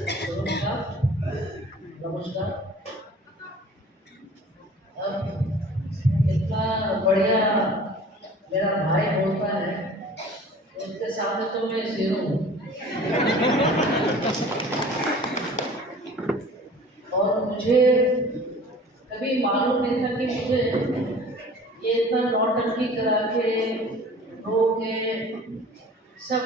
नमस्कार। नमस्कार। अब इतना बढ़िया मेरा भाई बोलता है, उसके सामने तो मैं जीरो हूँ। और मुझे कभी मालूम नहीं था कि मुझे ये इतना नौटंकी करा के रो के सब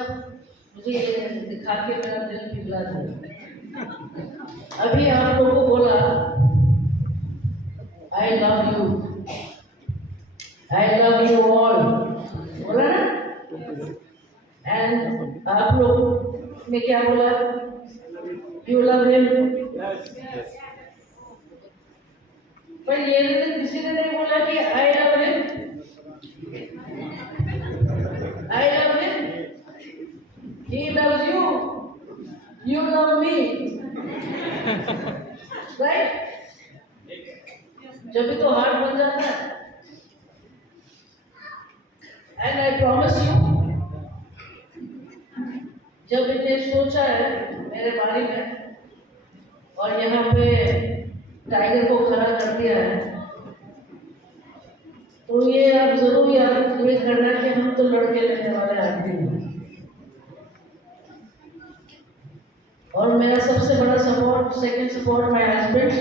मुझे ये दिखा के मेरा दिल पिघला दिया। अभी आप लोगों को बोला आई लव यू ऑल, बोला ना? एंड आप लोग ने क्या बोला? You love him. पर ये किसी ने नहीं बोला कि I love him, I love him, he loves you, you love me, right? जब भी तो हार्ट बन जाता है। एंड आई प्रॉमिस यू, जब इन्हें सोचा है मेरे बारे में और यहाँ पे टाइगर को खड़ा कर दिया है, तो ये आप जरूर याद ये करना कि हम तो लड़के लेने वाले आदमी हैं। और मेरा सबसे बड़ा support, second support, my husband.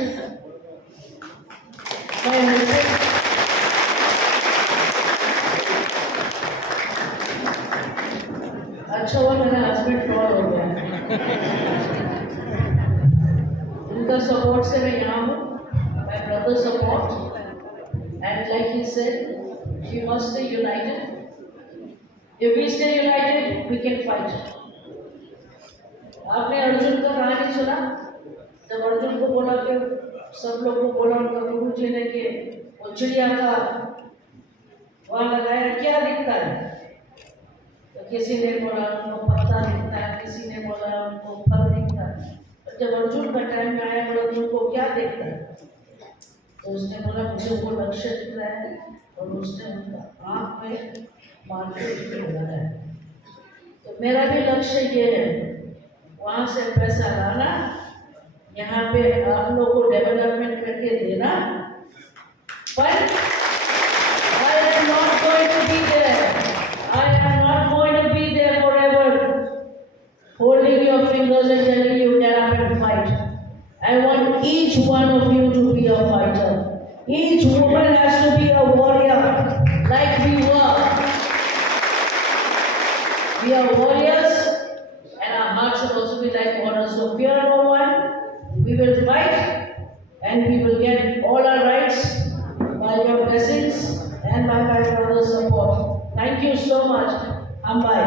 अच्छा हुआ मेरा हस्बैंड फ्रॉड हो गया। उनका सपोर्ट से मैं यहाँ हूँ। My brother support, and like he said, we must stay united. If we stay united we can fight. आपने अर्जुन का कहानी सुना? जब अर्जुन को बोला कि सब लोग को बोला उनका गुरु जी ने कि वो चिड़िया का वहाँ लगाया, क्या दिखता है? तो किसी ने बोला उनको पत्ता दिखता है, किसी ने बोला उनको फल दिखता है। और जब अर्जुन का टाइम में आया, बोला उनको क्या दिखता है? तो उसने बोला मुझे वो लक्ष्य दिख रहा है, और उसने उनका आँख में मार्केट में लगाया है। तो मेरा भी लक्ष्य ये है, वहाँ से पैसा लाना, यहाँ पे आप लोग को डेवलपमेंट करके देना। पर I am not going to be there. I am not going to be there forever, holding your fingers and telling you get up and fight. I want each one of you to be a fighter. Each woman has to be a warrior, like we were. We are warriors, and our hearts should also be like water. So fear no one. We will fight, and we will get all our rights by your blessings and by my brother's support. Thank you so much. Ambai.